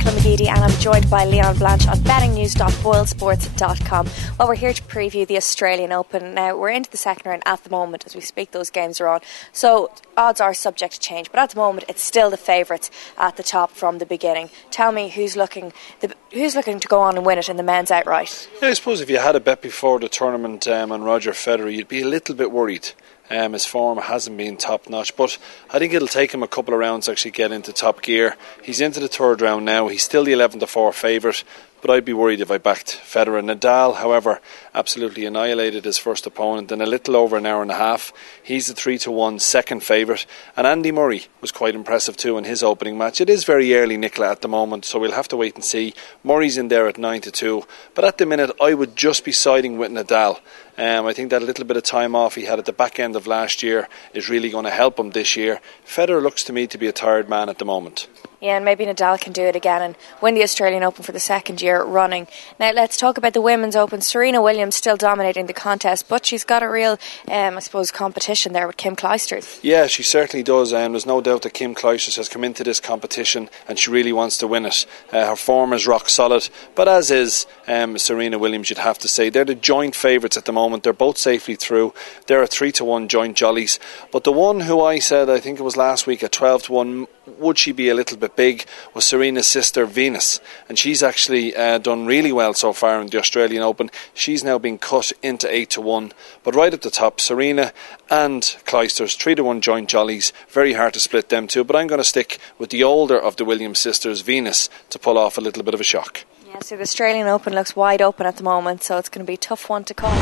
Nicola McGeady and I'm joined by Blanche on bettingnews.boylesports.com. Well, we're here to preview the Australian Open. Now, we're into the second round at the moment as we speak, those games are on. So, odds are subject to change, but at the moment it's still the favourites at the top from the beginning. Tell me who's looking to go on and win it in the men's outright? Yeah, I suppose if you had a bet before the tournament on Roger Federer, you'd be a little bit worried. His form hasn't been top notch, but I think it'll take him a couple of rounds to actually get into top gear. He's into the third round now. He's still the 11-4 favourite, but I'd be worried if I backed Federer. Nadal, however, absolutely annihilated his first opponent in a little over an hour and a half. He's the 3-1 second favourite, and Andy Murray was quite impressive too in his opening match. It is very early, Nicola, at the moment, so we'll have to wait and see. Murray's in there at 9-2, but at the minute I would just be siding with Nadal. I think that a little bit of time off he had at the back end of last year is really going to help him this year. Federer looks to me to be a tired man at the moment. Yeah, and maybe Nadal can do it again and win the Australian Open for the second year running. Now, let's talk about the Women's Open. Serena Williams still dominating the contest, but she's got a real, competition there with Kim Clijsters. Yeah, she certainly does. There's no doubt that Kim Clijsters has come into this competition and she really wants to win it. Her form is rock solid, but as is Serena Williams, you'd have to say. They're the joint favourites at the moment. They're both safely through. They're a 3-1 joint jollies. But the one who I said, I think it was last week, at 12-1, would she be a little bit big, was Serena's sister Venus, and she's actually done really well so far in the Australian Open. She's now been cut into 8-1, but right at the top, Serena and Clijsters, 3-1 joint jollies. Very hard to split them two, but I'm going to stick with the older of the Williams sisters, Venus, to pull off a little bit of a shock. Yeah, so the Australian Open looks wide open at the moment, so it's going to be a tough one to call.